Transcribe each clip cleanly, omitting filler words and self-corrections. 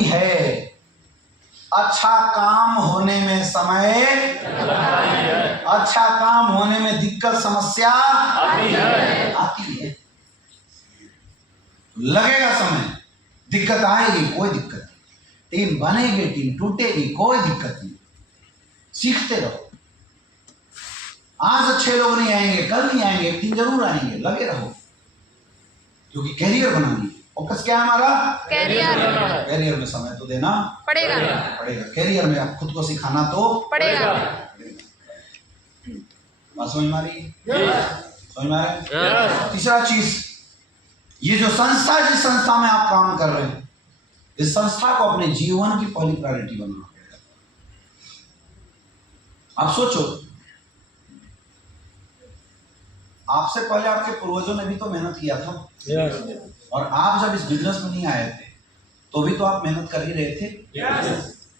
आती है। अच्छा काम होने में समय अच्छा काम होने में दिक्कत समस्या आती है। लगेगा समय, दिक्कत आएगी, कोई दिक्कत नहीं। टीम बनेगी, टीम टूटेगी, कोई दिक्कत नहीं। सीखते रहो। आज अच्छे लोग नहीं आएंगे, कल नहीं आएंगे, एक दिन जरूर आएंगे। लगे रहो, क्योंकि कैरियर बनानी है। फोकस क्या है हमारा? कैरियर में समय तो देना पड़ेगा। कैरियर में आप खुद को सिखाना तो पड़ेगा। बात समझ में आ रही है? समझ में आ रहा है? तीसरा चीज, ये जो संस्था, जिस संस्था में आप काम कर रहे हैं, इस संस्था को अपने जीवन की पहली प्रायोरिटी बनाना पड़ेगा। आप सोचो, आपसे पहले आपके पूर्वजों ने भी तो मेहनत किया था। और आप जब इस बिजनेस में नहीं आए थे तो भी तो आप मेहनत कर ही रहे थे।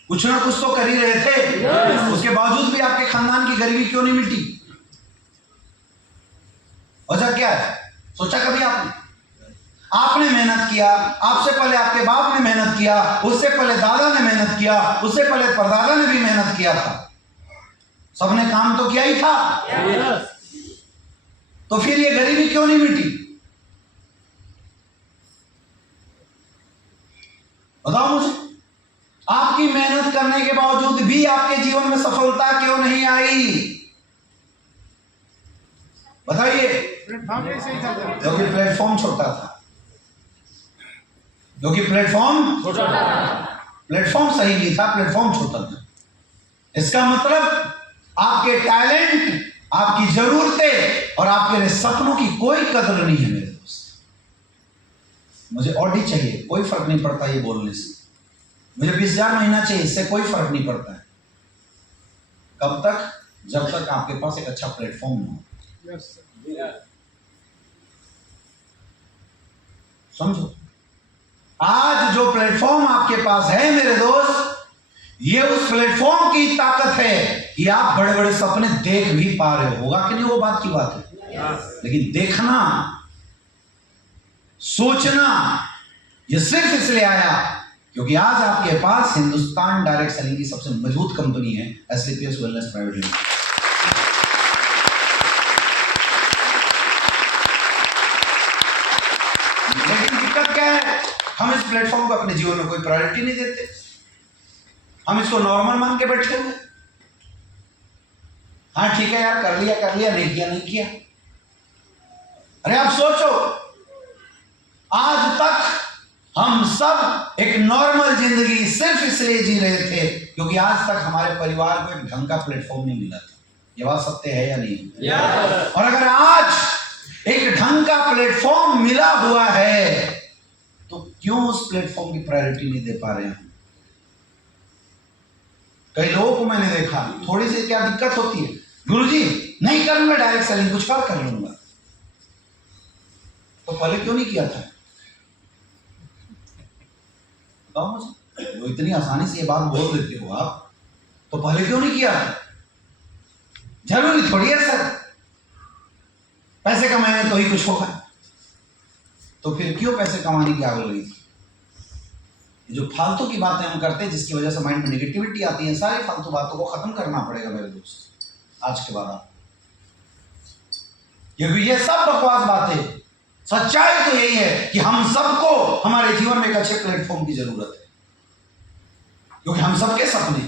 कुछ ना कुछ तो कर ही रहे थे। उसके बावजूद भी आपके खानदान की गरीबी क्यों नहीं मिटी? वजह क्या है? सोचा कभी आपने? आपने मेहनत किया, आपसे पहले आपके बाप ने मेहनत किया, उससे पहले दादा ने मेहनत किया, उससे पहले परदादा ने भी मेहनत किया था। सबने काम तो किया ही था। तो फिर ये गरीबी क्यों नहीं मिटी? बताओ मुझे। आपकी मेहनत करने के बावजूद भी आपके जीवन में सफलता क्यों नहीं आई? बताइए। क्योंकि प्लेटफॉर्म छोटा था। क्योंकि प्लेटफॉर्म सही नहीं था, प्लेटफॉर्म छोटा था। इसका मतलब आपके टैलेंट, आपकी जरूरतें और आपके सपनों की कोई कदर नहीं है मेरे दोस्त। मुझे ऑडी चाहिए, कोई फर्क नहीं पड़ता ये बोलने से। मुझे 20,000 महीना चाहिए, इससे कोई फर्क नहीं पड़ता है। कब तक? जब तक आपके पास एक अच्छा प्लेटफॉर्म ना हो। समझो, आज जो प्लेटफॉर्म आपके पास है मेरे दोस्त, ये उस प्लेटफॉर्म की ताकत है कि आप बड़े बड़े सपने देख भी पा रहे हो। होगा कि नहीं, वो बात की बात है। लेकिन देखना, सोचना, ये सिर्फ इसलिए आया क्योंकि आज आपके पास हिंदुस्तान डायरेक्ट सेलिंग की सबसे मजबूत कंपनी है, एसलीपीएस वेलनेस प्राइवेट लिमिटेड। लेकिन दिक्कत क्या है? हम इस प्लेटफॉर्म को अपने जीवन में कोई प्रायोरिटी नहीं देते। हम इसको नॉर्मल मान के बैठे हुए। हाँ ठीक है यार, कर लिया, नहीं किया। अरे आप सोचो, आज तक हम सब एक नॉर्मल जिंदगी सिर्फ इसलिए जी रहे थे क्योंकि आज तक हमारे परिवार को एक ढंग का प्लेटफॉर्म नहीं मिला था। ये बात सत्य है या नहीं? और अगर आज एक ढंग का प्लेटफॉर्म मिला हुआ है तो क्यों उस प्लेटफॉर्म की प्रायोरिटी नहीं दे पा रहे हैं? कई लोगों को मैंने देखा, थोड़ी सी क्या दिक्कत होती है, गुरुजी नहीं करूंगा डायरेक्ट सेलिंग, कुछ और कर लूंगा। तो पहले क्यों नहीं किया था? बताओ मुझे। वो इतनी आसानी से ये बात बोल देते हो आप, तो पहले क्यों नहीं किया? जरूरी थोड़ी है सर, पैसे कमाए तो ही कुछ होगा। तो फिर क्यों पैसे कमाने की आग लगी थी? जो फालतू की बातें हम करते हैं जिसकी वजह से माइंड में नेगेटिविटी आती है, सारी फालतू बातों को खत्म करना पड़ेगा मेरे दोस्त आज के बाद। क्योंकि ये सब बकवास बातें, सच्चाई तो यही है कि हम सबको हमारे जीवन में एक अच्छे प्लेटफॉर्म की जरूरत है। क्योंकि हम सबके सपने,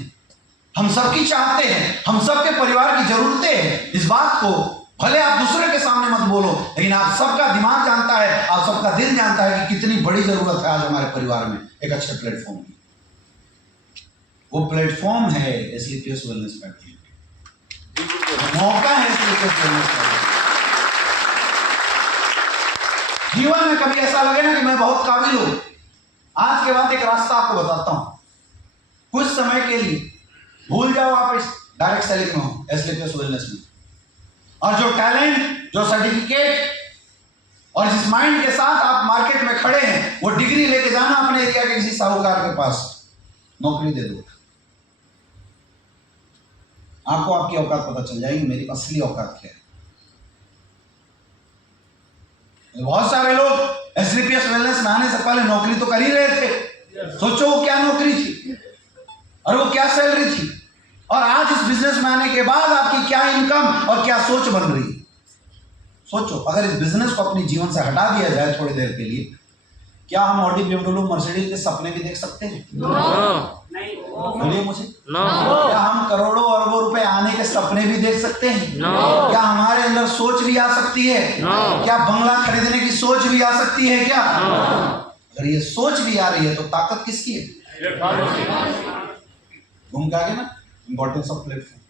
हम सबकी चाहते हैं, हम सबके परिवार की जरूरतें हैं। इस बात को भले आप दूसरे के सामने मत बोलो, लेकिन आप सबका दिमाग जानता है, आप सबका दिल जानता है कि कितनी बड़ी जरूरत है आज हमारे परिवार में एक अच्छे प्लेटफॉर्म की। वो प्लेटफॉर्म है एसलीपीएस वेलनेस प्राइवेट लिमिटेड। मौका है एसलीपीएस वेलनेस प्राइवेट। जीवन में कभी ऐसा लगे ना कि मैं बहुत काबिल हूं, आज के बाद एक रास्ता आपको बताता हूं। कुछ समय के लिए भूल जाओ आप इस डायरेक्ट सेलिंग में हो, एसलीपीएस वेलनेस में, और जो टैलेंट, जो सर्टिफिकेट और जिस माइंड के साथ आप मार्केट में खड़े हैं, वो डिग्री लेके जाना अपने एरिया के किसी साहूकार के पास, नौकरी दे दो। आपको आपकी औकात पता चल जाएगी, मेरी असली औकात क्या है। बहुत सारे लोग एसलीपीएस वेलनेस में आने से पहले नौकरी तो कर ही रहे थे, सोचो वो क्या नौकरी थी और वो क्या सैलरी थी, और आज इस बिजनेस में आने के बाद आपकी क्या इनकम और क्या सोच बन रही है। सोचो, अगर इस बिजनेस को अपने जीवन से हटा दिया जाए थोड़ी देर के लिए, क्या हम ऑडी BMW मर्सिडीज के सपने भी देख सकते हैं? बोलिए मुझे। क्या हम करोड़ों अरबों रुपए आने के सपने भी देख सकते हैं? क्या हमारे अंदर सोच भी आ सकती है? क्या बंगला खरीदने की सोच भी आ सकती है? क्या अगर ये सोच भी आ रही है तो ताकत किसकी है? घूम के आगे ना, इंपॉर्टेंस ऑफ प्लेटफॉर्म।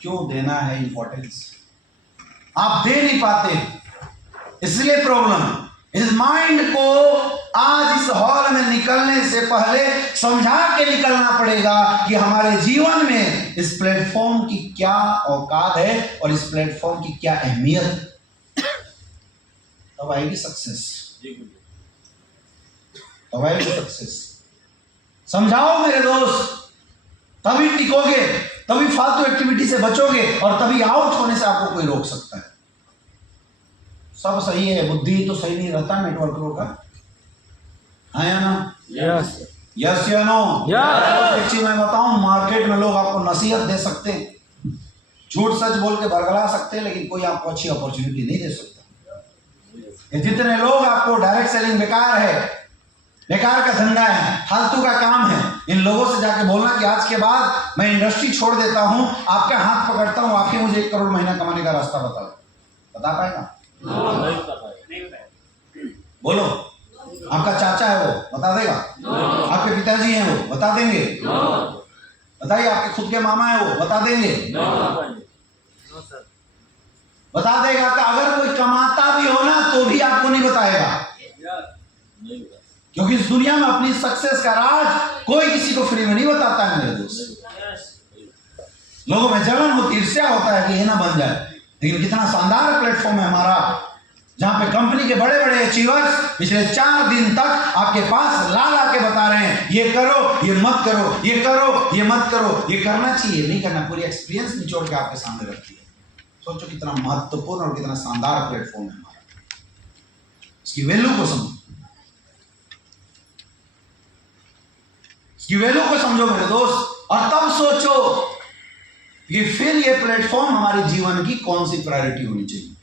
क्यों देना है इंपॉर्टेंस? आप दे नहीं पाते, इसलिए प्रॉब्लम। इस माइंड को आज इस हॉल में निकलने से पहले समझा के निकलना पड़ेगा कि हमारे जीवन में इस प्लेटफॉर्म की क्या औकात है और इस प्लेटफॉर्म की क्या अहमियत, तब आएगी सक्सेस। तब आएगी सक्सेस। समझाओ मेरे दोस्त, तभी टिकोगे, तभी फालतू एक्टिविटी से बचोगे और तभी आउट होने से आपको कोई रोक सकता है। सब सही है, बुद्धि तो सही नहीं रहता नेटवर्करों का, है या ना? यस यस या नो? यस। मैं बताऊं, मार्केट में लोग आपको नसीहत दे सकते हैं, झूठ सच बोल के बरगला सकते हैं, लेकिन कोई आपको अच्छी अपॉर्चुनिटी नहीं दे सकता। जितने लोग आपको डायरेक्ट सेलिंग बेकार है, बेकार का धंधा है, फालतू का काम है, इन लोगों से जाके बोलना कि आज के बाद मैं इंडस्ट्री छोड़ देता हूं, आपका हाथ पकड़ता हूं, आप ही मुझे 1 करोड़ महीना कमाने का रास्ता बता पाएगा? बोलो। आपका चाचा है वो बता देगा? आपके पिताजी हैं वो बता देंगे? बताइए, आपके खुद के मामा है वो बता देंगे? बता देगा कि अगर कोई कमाता भी हो ना तो भी आपको नहीं बताएगा, क्योंकि इस दुनिया में अपनी सक्सेस का राज कोई किसी को फ्री में नहीं बताता है मेरे दोस्त। लोगों में जलन होती, ईर्ष्या होता है कि ये ना बन जाए, लेकिन कितना शानदार प्लेटफॉर्म है हमारा, जहां पे कंपनी के बड़े बड़े अचीवर्स पिछले 4 दिन तक आपके पास ला के बता रहे हैं, ये करो, ये मत करो, ये करो, ये मत करो, ये करना चाहिए, नहीं करना, पूरी एक्सपीरियंस निचोड़ के आपके सामने रखती है। सोचो कितना महत्वपूर्ण और कितना शानदार प्लेटफॉर्म है हमारा, इसकी वैल्यू को समझो, इसकी वैल्यू को समझो मेरे दोस्त, और तब सोचो कि फिर ये प्लेटफॉर्म हमारे जीवन की कौन सी प्रायोरिटी होनी चाहिए।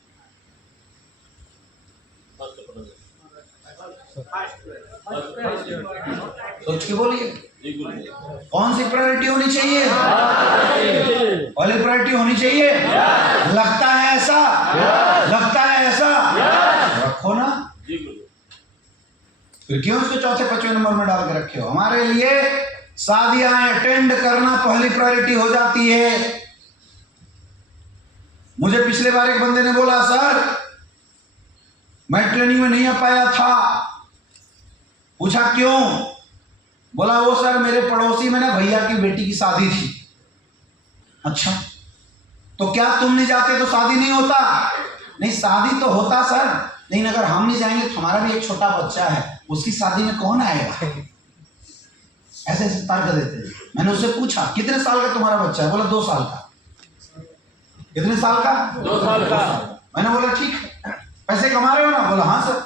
सोच के बोलिए, कौन सी प्रायोरिटी होनी चाहिए? पहली प्रायोरिटी होनी चाहिए। लगता है ऐसा? लगता है ऐसा? रखो ना, फिर क्यों उसको चौथे 5वें नंबर में डाल के रखे हो? हमारे लिए शादियां अटेंड करना पहली प्रायोरिटी हो जाती है। मुझे पिछले बार एक बंदे ने बोला, सर मैं ट्रेनिंग में नहीं आ पाया था। पूछा क्यों? बोला वो सर मेरे पड़ोसी में ना भैया की बेटी की शादी थी। अच्छा, तो क्या तुम नहीं जाते तो शादी नहीं होता? नहीं, शादी तो होता सर, लेकिन अगर हम नहीं जाएंगे तो हमारा भी एक छोटा बच्चा है, उसकी शादी में कौन आएगा? ऐसे ऐसे तर्क देते हैं। मैंने उससे पूछा कितने साल का तुम्हारा बच्चा है? बोला 2 साल का। कितने साल का? 2 साल का। मैंने बोला ठीक है, पैसे कमा रहे हो ना? बोला हाँ सर।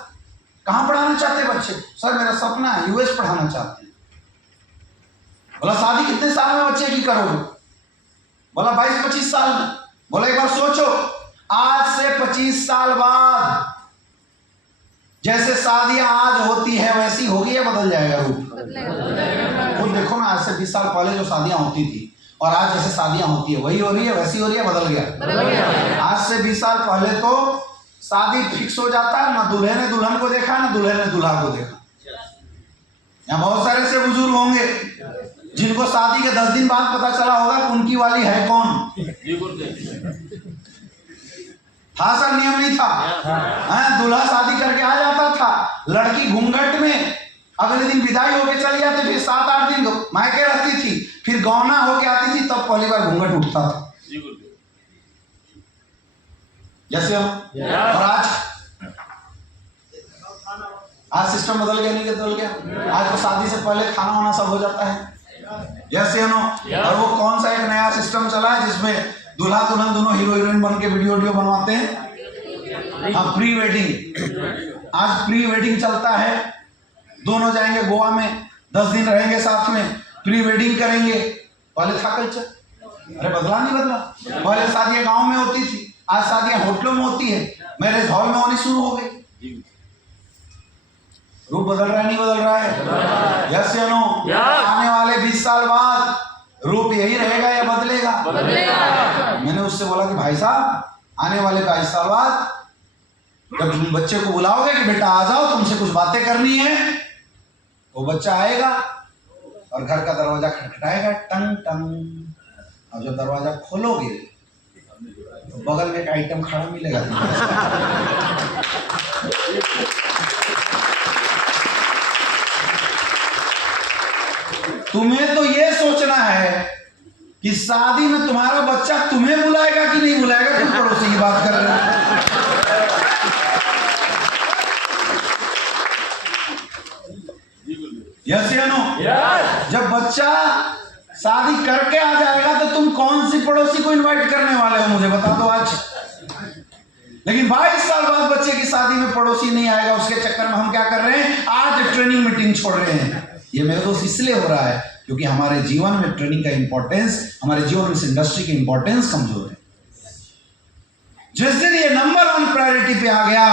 कहाँ पढ़ाना चाहते बच्चे? सर मेरा सपना है US पढ़ाना चाहते हैं। बोला शादी कितने साल में बच्चे की करोगे? बोला 22-25 साल में। बोला एक बार सोचो, आज से 25 साल बाद जैसे शादियां आज होती है वैसी होगी या बदल जाएगा रूप? खुद देखो ना, आज से 20 साल पहले जो शादियां होती थी और आज जैसे शादियां होती है, वही हो रही है, वैसी हो रही है, बदल गया? आज से 20 साल पहले तो शादी फिक्स हो जाता, ना दूल्हे ने दुल्हन को देखा, ना दुल्हन ने दूल्हा को देखा। यहाँ बहुत सारे से बुजुर्ग होंगे जिनको शादी के 10 दिन बाद पता चला होगा कि उनकी वाली है कौन। था सर, नियम नहीं था। दूल्हा शादी करके आ जाता था, लड़की घूंघट में अगले दिन विदाई होके चली जाती, फिर 7-8 दिन मायके रहती थी, फिर गौना होके आती थी, तब पहली बार घूंघट उठता था। जैसे और आज सिस्टम बदल गया, नहीं बदल गया? आज तो शादी से पहले खाना वाना सब हो जाता है। यस या नो? और वो कौन सा एक नया सिस्टम चला है जिसमें दूल्हा दुल्हन दोनों हीरो हीरोइन बन के वीडियो बनवाते हैं? हाँ, प्री वेडिंग। आज प्री वेडिंग चलता है, दोनों जाएंगे गोवा में, 10 दिन रहेंगे साथ में, प्री वेडिंग करेंगे। पहले था कल्चर, अरे बदला नहीं बदला? पहले शादियां गांव में होती थी, आज शादियां होटलों में होती है, मैरिज हॉल में होनी शुरू हो गई। रूप बदल रहा है नहीं बदल रहा है? यस या नो? आने वाले 20 साल बाद रूप यही रहेगा या बदलेगा? मैंने उससे बोला कि भाई साहब, आने वाले 22 साल बाद जब तुम बच्चे को बुलाओगे कि बेटा आ जाओ, तुमसे कुछ बातें करनी है, वो बच्चा आएगा और घर का दरवाजा खटखटाएगा, टंग टंग, और जब दरवाजा खोलोगे तो बगल में एक आइटम खड़ा मिलेगा। तुम्हें तो ये सोचना है कि शादी में तुम्हारा बच्चा तुम्हें बुलाएगा कि नहीं बुलाएगा। तुम पड़ोसी की बात कर रहे हो। यस या नो? जब बच्चा शादी करके आ जाएगा तो तुम कौन सी पड़ोसी को इनवाइट करने वाले हो, मुझे बता दो आज। लेकिन 22 साल बाद बच्चे की शादी में पड़ोसी नहीं आएगा, उसके चक्कर में हम क्या कर रहे हैं, आज ट्रेनिंग मीटिंग छोड़ रहे हैं। ये मेरे दोस्त इसलिए हो रहा है क्योंकि हमारे जीवन में ट्रेनिंग का इंपॉर्टेंस, हमारे जीवन में इस इंडस्ट्री की इंपॉर्टेंस कमजोर है। जिस दिन ये नंबर 1 प्रायोरिटी पे आ गया,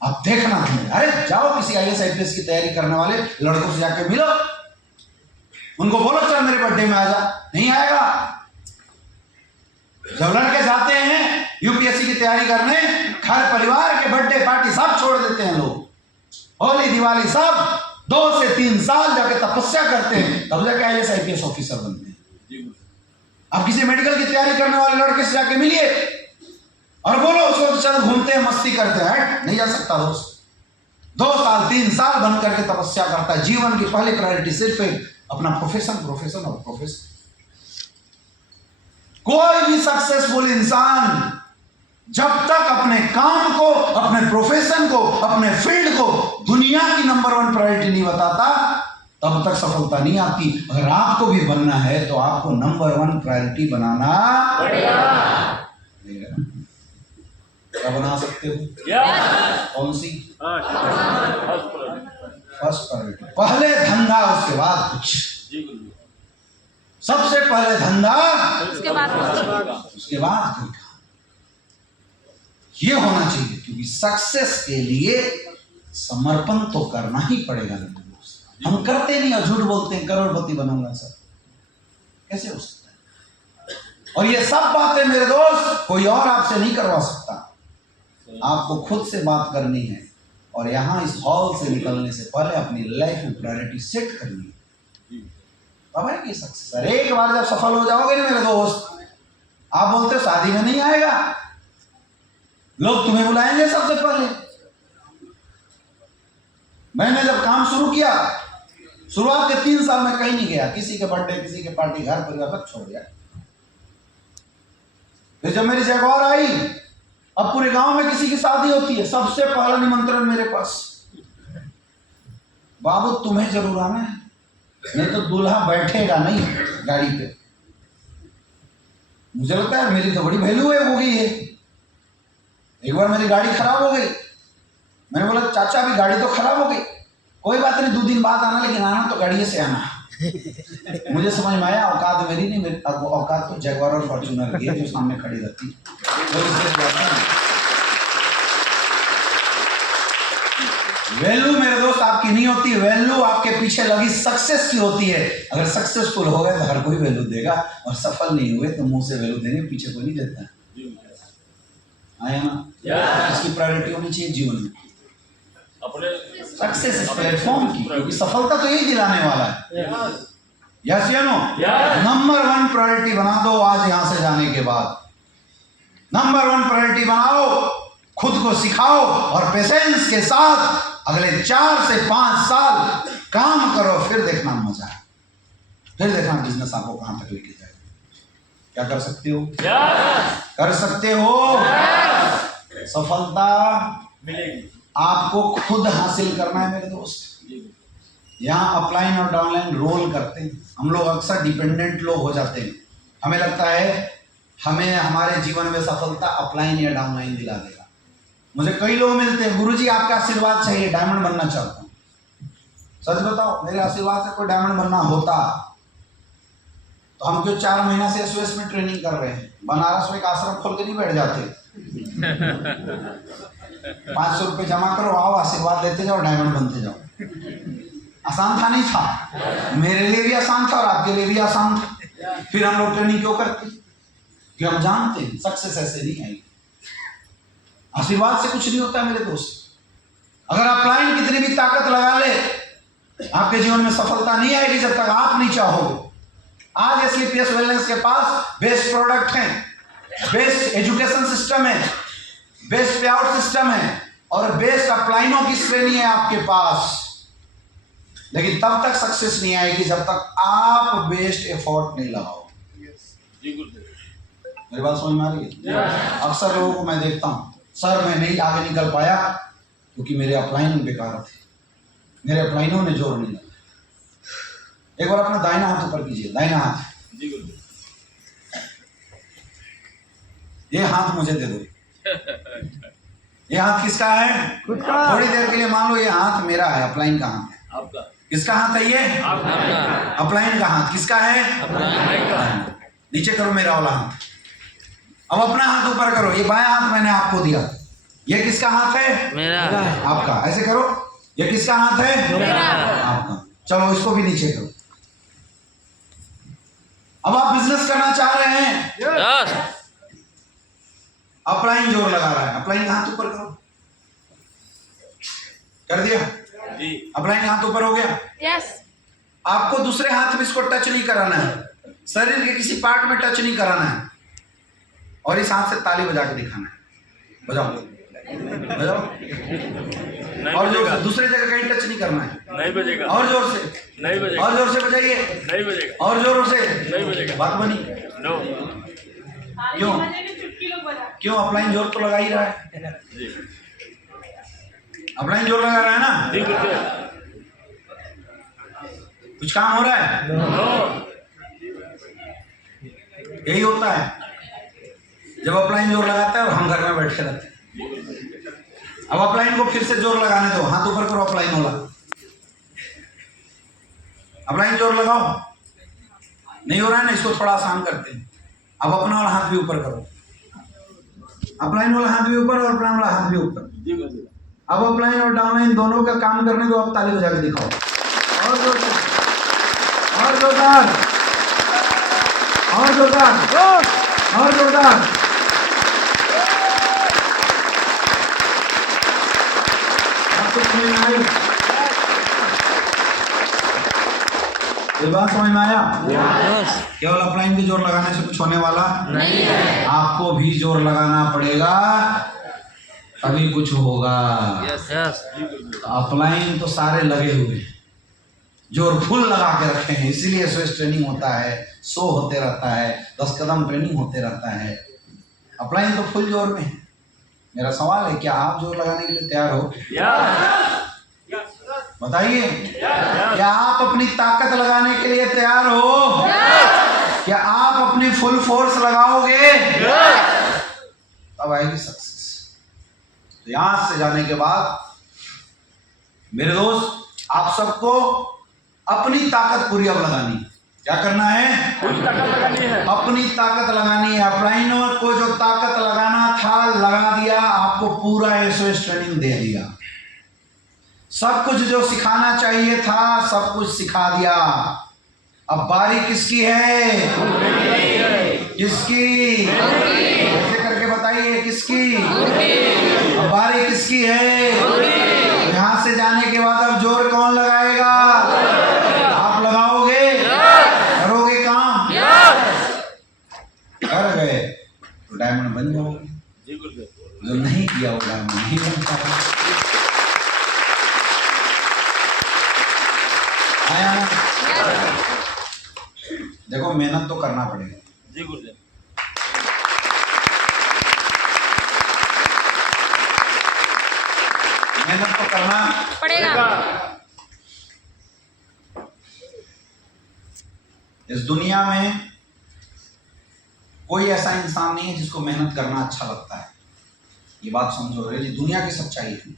अब देखना तुम्हें, अरे जाओ किसी IAS IPS की तैयारी करने वाले लड़कों से जाके मिलो, उनको बोलो चल मेरे बर्थडे में आ जा, नहीं आएगा। जब लड़के जाते हैं UPSC की तैयारी करने, घर परिवार के बर्थडे पार्टी सब छोड़ देते हैं लोग, होली दिवाली सब 2 से 3 साल जाके तपस्या करते हैं, तब जाके IAS IPS ऑफिसर बनते हैं। अब किसी मेडिकल की तैयारी करने वाले लड़के से जाके मिलिए और बोलो उसको चल घूमते हैं मस्ती करते हैं, नहीं जा सकता दोस्त। 2 साल 3 साल बन करके तपस्या करता है। जीवन की पहली प्रायोरिटी सिर्फ एक अपना प्रोफेशन और प्रोफेशन। कोई भी सक्सेसफुल इंसान जब तक अपने काम को, अपने प्रोफेशन को, अपने फील्ड को दुनिया की नंबर 1 प्रायोरिटी नहीं बताता, तब तक सफलता नहीं आती। अगर आपको भी बनना है तो आपको नंबर 1 प्रायोरिटी बनाना पड़ेगा। क्या बना सकते हो? कौन सी? First priority. पहले धंधा, उसके बाद कुछ। सबसे पहले धंधा, उसके बाद कुछ। ये होना चाहिए, क्योंकि सक्सेस के लिए समर्पण तो करना ही पड़ेगा। हम करते नहीं और झूठ बोलते हैं करोड़पति बनूंगा सर, कैसे हो सकता है? और ये सब बातें मेरे दोस्त कोई और आपसे नहीं करवा सकता, आपको खुद से बात करनी है। और यहां इस हॉल से निकलने से पहले अपनी लाइफ में प्रायोरिटी सेट करनी है, तब है कि सक्सेस। एक बार जब सफल हो जाओगे ना मेरे दोस्त, आप बोलते हो शादी में नहीं आएगा, लोग तुम्हें बुलाएंगे सबसे पहले। मैंने जब काम शुरू किया, शुरुआत के 3 साल में कहीं नहीं गया, किसी के बर्थडे, किसी के पार्टी, घर परिवार तक छोड़ दिया। फिर जब मेरी जगह आई, अब पूरे गांव में किसी की शादी होती है, सबसे पहला निमंत्रण मेरे पास, बाबू तुम्हें जरूर आना है, नहीं तो दूल्हा बैठेगा नहीं गाड़ी पे। मुझे लगता है मेरी तो बड़ी वैल्यू है हो गई है। एक बार मेरी गाड़ी खराब हो गई, मैंने बोला चाचा अभी गाड़ी तो खराब हो गई, कोई बात नहीं 2 दिन बाद आना, लेकिन आना तो गाड़ी से आना। मुझे समझ में आया औकात मेरी नहीं, मेरी औकात तो जगुआर और फॉर्च्यूनर की है जो सामने खड़ी रहती। वैल्यू मेरे दोस्त आपकी नहीं होती, वैल्यू आपके पीछे लगी सक्सेस की होती है। अगर सक्सेसफुल हो गए तो हर कोई वैल्यू देगा, और सफल नहीं हुए तो मुंह से वैल्यू देने पीछे कोई नहीं देता। आया ना? इसकी प्रायोरिटी होनी चाहिए जीवन में, सक्सेस इस प्लेटफॉर्म की, क्योंकि सफलता तो यही दिलाने वाला है। यस या नो? नंबर 1 प्रायोरिटी बना दो आज यहां से जाने के बाद। नंबर 1 प्रायोरिटी बनाओ, खुद को सिखाओ और पेशेंस के साथ अगले 4 से 5 साल काम करो, फिर देखना मजा है, फिर देखना बिजनेस आपको कहां तक लेके जाएगा। क्या कर सकते हो? कर सकते हो। सफलता मिलेगी, आपको खुद हासिल करना है मेरे दोस्त। यहाँ अपलाइन और डाउनलाइन रोल करते हैं हम लोग, अक्सर डिपेंडेंट लोग हो जाते हैं। हमें लगता है हमें हमारे जीवन में सफलता अपलाइन या डाउनलाइन दिला देगा। मुझे कई लोग मिलते हैं, गुरुजी आपका आशीर्वाद चाहिए, डायमंड बनना चाहता हूँ। सच बताओ, मेरे आशीर्वाद से कोई डायमंड बनना होता तो हम क्यों 4 महीना से एसओएस में ट्रेनिंग कर रहे हैं? बनारस में एक आश्रम खोल के नहीं बैठ जाते? 500 रुपये जमा करो, आओ आशीर्वाद लेते जाओ, डायमंड बनते जाओ। आसान था? नहीं था? मेरे लिए भी आसान था और आपके लिए भी आसान था। फिर हम लोग ट्रेनिंग क्यों करते? कि हम जानते हैं सक्सेस ऐसे नहीं आएगी। आशीर्वाद से कुछ नहीं होता मेरे दोस्त। अगर आप अपलाइन कितनी भी ताकत लगा ले, आपके जीवन में सफलता नहीं आएगी जब तक आप नहीं चाहोगे। आज एसलीपीएस वेलनेस के पास बेस्ट प्रोडक्ट है, बेस्ट एजुकेशन सिस्टम है, बेस्ट पे आउट सिस्टम है और बेस्ट अपलाइनों की श्रेणी है आपके पास, लेकिन तब तक सक्सेस नहीं आएगी जब तक आप बेस्ट एफर्ट नहीं लगाओगे। मेरी बात समझ में आ रही है? अक्सर लोगों को मैं देखता हूं, सर मैं नहीं आगे निकल पाया क्योंकि मेरे अपलाइन बेकार थे, मेरे अपलाइनों ने जोर नहीं लगाया। एक बार अपना दाहिना हाथ ऊपर कीजिए, दाहिना हाथ। ये हाथ मुझे दे दो। ये हाथ किसका है? थोड़ी देर के लिए मान लो ये हाथ मेरा है, अपलाइन का हाथ है। आपका किसका हाथ है? ये अपलाइन का हाथ। किसका है? नीचे करो मेरा वाला हाथ। अब अपना हाथ ऊपर करो, ये बायां हाथ मैंने आपको दिया। ये किसका हाथ है? मेरा। आपका। ऐसे करो, ये किसका हाथ है? मेरा। आपका। चलो इसको भी नीचे करो। अब आप बिजनेस करना चाह रहे हैं, अपलाइन जोर लगा रहा है, अपलाइन का हाथ ऊपर करो। कर दिया? अपलाइन हाथ ऊपर हो गया? यस। आपको दूसरे हाथ में इसको टच नहीं कराना है, शरीर के किसी पार्ट में टच नहीं कराना है और इस हाथ से ताली बजा के दिखाना है। बजाओ बजाओ। और जोर से, दूसरे जगह कहीं टच नहीं करना है। नहीं बजेगा। और जोर से नहीं बजेगा। और जोर से बजाइए। नहीं बजेगा। और जोरों से नहीं बजेगा। बात बनी? नो। क्यों? क्यों? अपलाइन जोर तो लगा ही रहा है। अपलाइन जोर लगा रहा है ना? कुछ काम हो रहा है? यही होता है जब अपलाइन जोर लगाता है और हम घर में बैठे रहते हैं। अब अपलाइन को फिर से जोर लगाने दो, हाथ ऊपर करो अपलाइन वाला। अपलाइन जोर लगाओ। नहीं हो रहा है ना? इसको थोड़ा आसान करते हैं। अब अपना वाला हाथ भी ऊपर करो, अपलाइन वाला हाथ भी ऊपर और अपना वाला हाथ भी ऊपर। अब अपलाइन और डाउनलाइन दोनों का काम करने दो। अब ताली बजा के दिखाओ और जोर से, और जोरदार, और जोरदार, और जोरदार। बात समझ में आया? केवल अपलाइन भी जोर लगाने से कुछ होने वाला नहीं है, आपको भी जोर लगाना पड़ेगा तभी कुछ होगा। अपलाइन तो सारे लगे हुए हैं, जोर फुल लगा के रखे हैं, इसीलिए स्वेस ट्रेनिंग होता है, शो होते रहता है, 10 कदम ट्रेनिंग होते रहता है। अपलाइन तो फुल जोर में है। मेरा सवाल है, क्या आप जोर लगाने के लिए तैयार हो? बताइए, क्या आप अपनी ताकत लगाने के लिए तैयार हो? क्या आप अपनी फुल फोर्स लगाओगे? तब आएगी सक्सेस। तो यहां से जाने के बाद मेरे दोस्त, आप सबको अपनी ताकत पूरी अब लगानी है। क्या करना है? पूरी ताकत लगानी है। अपनी ताकत लगानी है। अपलाइनों को जो ताकत लगाना था लगा दिया, आपको पूरा एसओएस ट्रेनिंग दे दिया, सब कुछ जो सिखाना चाहिए था सब कुछ सिखा दिया। अब बारी किसकी है? किसकी? ऐसे करके बताइए, किसकी? अब बारी किसकी है? यहां से जाने के बाद अब जोर कौन लगाएगा? आप लगाओगे? करोगे काम? कर गए तो डायमंड बन जाओगे, जो नहीं किया वो डायमंड नहीं बन पाएगा। आया ना? देखो, मेहनत तो करना पड़ेगा। जी गुरुदेव। मेहनत तो करना पड़ेगा। इस दुनिया में कोई ऐसा इंसान नहीं है जिसको मेहनत करना अच्छा लगता है। ये बात समझो, ये दुनिया की सच्चाई है।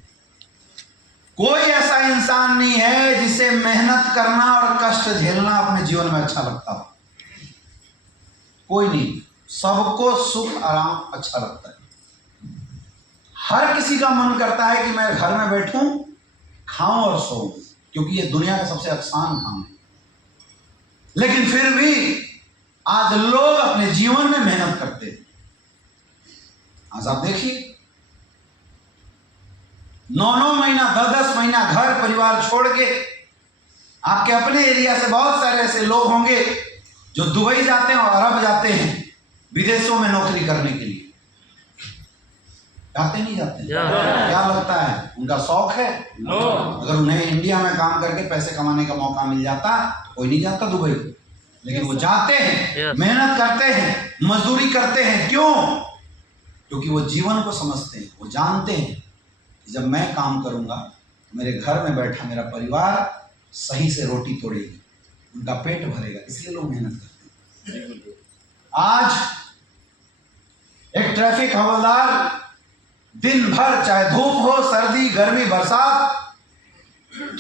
कोई ऐसा इंसान नहीं है जिसे मेहनत करना और कष्ट झेलना अपने जीवन में अच्छा लगता हो। कोई नहीं, सबको सुख आराम अच्छा लगता है। हर किसी का मन करता है कि मैं घर में बैठूं, खाऊं और सोऊं, क्योंकि ये दुनिया का सबसे आसान काम है। लेकिन फिर भी आज लोग अपने जीवन में मेहनत करते हैं। आज आप देखिए, 9-9 महीना 10-10 महीना घर परिवार छोड़ के, आपके अपने एरिया से बहुत सारे ऐसे लोग होंगे जो दुबई जाते हैं और अरब जाते हैं विदेशों में नौकरी करने के लिए। जाते नहीं जाते? क्या लगता है उनका शौक है? अगर उन्हें इंडिया में काम करके पैसे कमाने का मौका मिल जाता तो कोई नहीं जाता दुबई, लेकिन वो जाते हैं, मेहनत करते हैं, मजदूरी करते हैं। क्यों? क्योंकि वो जीवन को समझते हैं। वो जानते हैं कि जब मैं काम करूंगा तो मेरे घर में बैठा मेरा परिवार सही से रोटी तोड़ेगी, उनका पेट भरेगा, इसलिए लोग मेहनत करते हैं। आज एक ट्रैफिक हवलदार दिन भर, चाहे धूप हो, सर्दी, गर्मी, बरसात,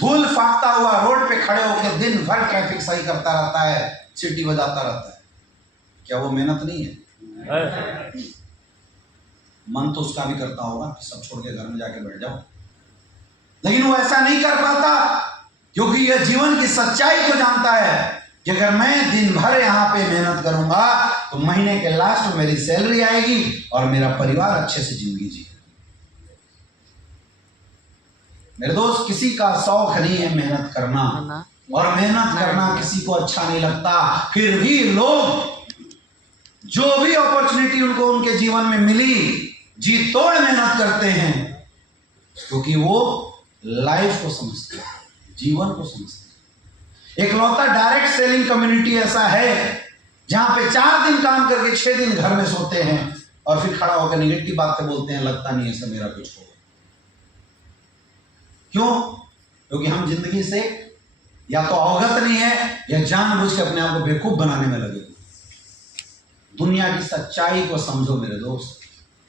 धूल फाकता हुआ रोड पे खड़े होकर दिन भर ट्रैफिक सही करता रहता है, सीटी बजाता रहता है। क्या वो मेहनत नहीं है? मन तो उसका भी करता होगा कि सब छोड़ के घर में जाके बैठ जाओ, लेकिन वो ऐसा नहीं कर पाता, क्योंकि यह जीवन की सच्चाई को जानता है कि अगर मैं दिन भर यहाँ पे मेहनत करूंगा तो महीने के लास्ट में मेरी सैलरी आएगी और मेरा परिवार अच्छे से जिंदगी जिएगा। मेरे दोस्त, किसी का शौक नहीं है मेहनत करना, और मेहनत करना किसी को अच्छा नहीं लगता। फिर भी लोग जो भी अपॉर्चुनिटी उनको उनके जीवन में मिली, जी तोड़ मेहनत करते हैं, क्योंकि वो लाइफ को समझते हैं, जीवन को समझते हैं। एकलौता डायरेक्ट सेलिंग कम्युनिटी ऐसा है जहां पे 4 दिन काम करके 6 दिन घर में सोते हैं और फिर खड़ा होकर निगेटिव बातें बोलते हैं, लगता नहीं ऐसा मेरा कुछ होगा। क्यों? क्योंकि हम जिंदगी से या तो अवगत नहीं है या जानबूझ के अपने आप को बेवकूफ बनाने में लगे। दुनिया की सच्चाई को समझो मेरे दोस्त।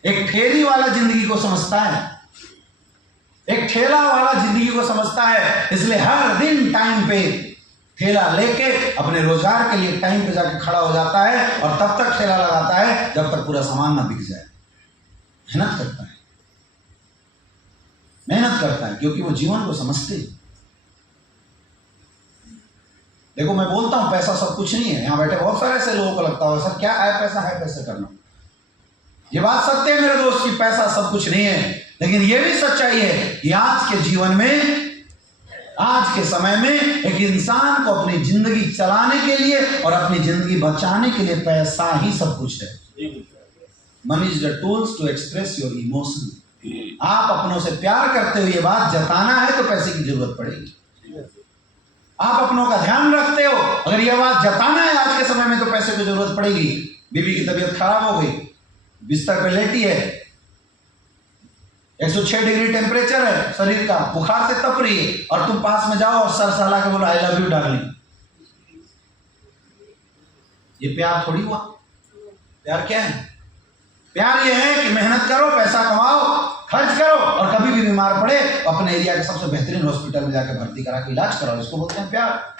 एक फेरी वाला जिंदगी को समझता है, एक ठेला वाला जिंदगी को समझता है, इसलिए हर दिन टाइम पे ठेला लेके अपने रोजगार के लिए टाइम पे जाके खड़ा हो जाता है और तब तक ठेला लगाता है जब तक पूरा सामान ना बिक जाए। मेहनत करता है, मेहनत करता है, क्योंकि वो जीवन को समझते हैं। देखो, मैं बोलता हूं पैसा सब कुछ नहीं है। यहां बैठे बहुत सारे ऐसे लोगों को लगता होगा सर क्या है पैसा, है पैसे करना। ये बात सत्य है मेरे दोस्त की पैसा सब कुछ नहीं है, लेकिन ये भी सच्चाई है कि आज के जीवन में, आज के समय में एक इंसान को अपनी जिंदगी चलाने के लिए और अपनी जिंदगी बचाने के लिए पैसा ही सब कुछ है। Money is the tools to express your emotion. आप अपनों से प्यार करते हुए ये बात जताना है तो पैसे की जरूरत पड़ेगी। आप अपनों का ध्यान रखते हो, अगर यह बात जताना है आज के समय में तो पैसे की जरूरत पड़ेगी। बीबी की तबीयत खराब हो गई, बिस्तर पे लेटी है, 106 डिग्री टेम्परेचर है शरीर का, बुखार से तप रही है, और तुम पास में जाओ और सर सहला के बोलो आई लव यू डार्लिंग। ये प्यार थोड़ी हुआ। प्यार क्या है? प्यार ये है कि मेहनत करो, पैसा कमाओ, खर्च करो, और कभी भी बीमार पड़े अपने एरिया के सबसे बेहतरीन हॉस्पिटल में जाकर भर्ती करा के इलाज कराओ। इसको बोलते हैं प्यार।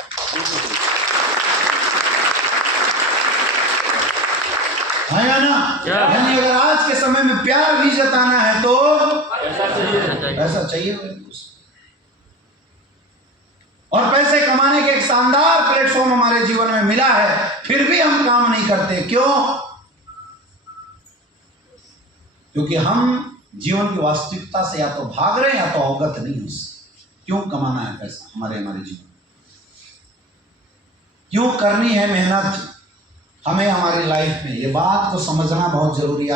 है ना? यानी अगर आज के समय में प्यार भी जताना है तो पैसा चाहिए। और पैसे कमाने के एक शानदार प्लेटफॉर्म हमारे जीवन में मिला है, फिर भी हम काम नहीं करते। क्यों? क्योंकि हम जीवन की वास्तविकता से या तो भाग रहे हैं या तो अवगत नहीं हो। क्यों कमाना है पैसा हमारे जीवन, क्यों करनी है मेहनत हमें हमारी लाइफ में, ये बात को समझना बहुत जरूरी है।